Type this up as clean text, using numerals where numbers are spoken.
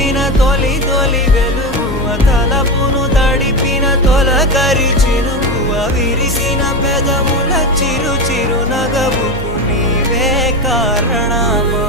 నింపిన తొలి తొలి వెలుగువ తలపును తడిపిన తొలకరి చినుకువ విరిసిన పెదముల చిరు చిరు నగవుకు నీవే కారణమా